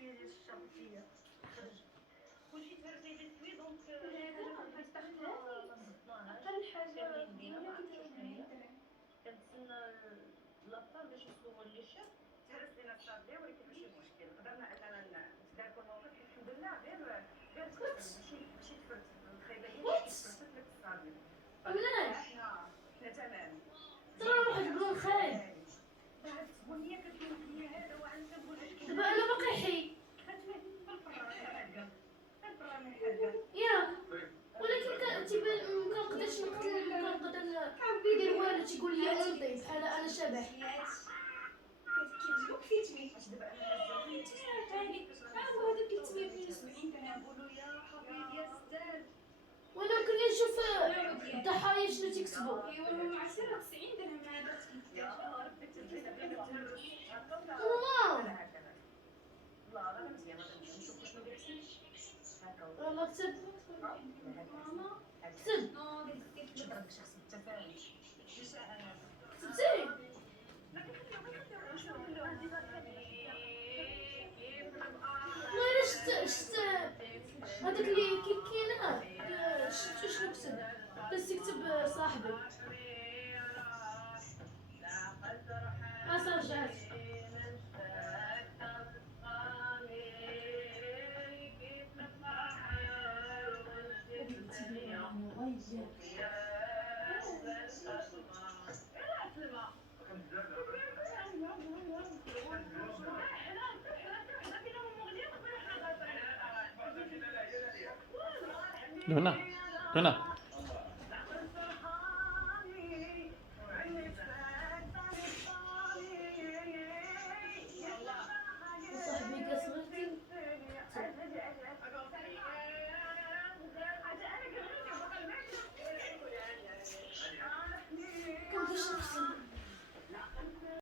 شويه ديال الشابوتيه كلشي تهرسي بسوي دونك كنستخدمها ما صدناهاش اقل حاجه كاملين ديما بينا ما عرفتش كيديروا شنو هي 80 درهم. كنتسنى لابار باش يسلوه لي الشيف تهرس لينا الصابلي ولكن ماشي مشكل قدرنا اننا نتداركوا الموقف الحمد لله غير تكسل ماشي تفرت الخايبه هي اللي تفرتت لك الصابلي حنا تمام ترى واحد بلون خايب بعد السخونيه كتقول لي هذا وعنده ولا شكون دابا انا باقي حي ياك، ولكن مكنقدرش نقتل، مكنقدر ندير والو. تيقول لي اونطي بحال انا شبح. كيعجبوك في تميت باش دابا انا هزه هادي هو هذا 372 درهم. نقولوا يا حبيبي يا ستار وانا كنا نشوف الضحايا شنو تيكسبوا. ايوا مع سيرة 90 درهم هذا. يا ربي تزيد بالتهرس واو لا لا مزيان نشوف شنو كيحسن هكا والله كتب ماما كتب نو شكرا شخص التفاهم كتبتي. والله شت هذاك اللي كاين شفتو شنو كتب، بس يكتب صاحبي. رجعت لونا لونا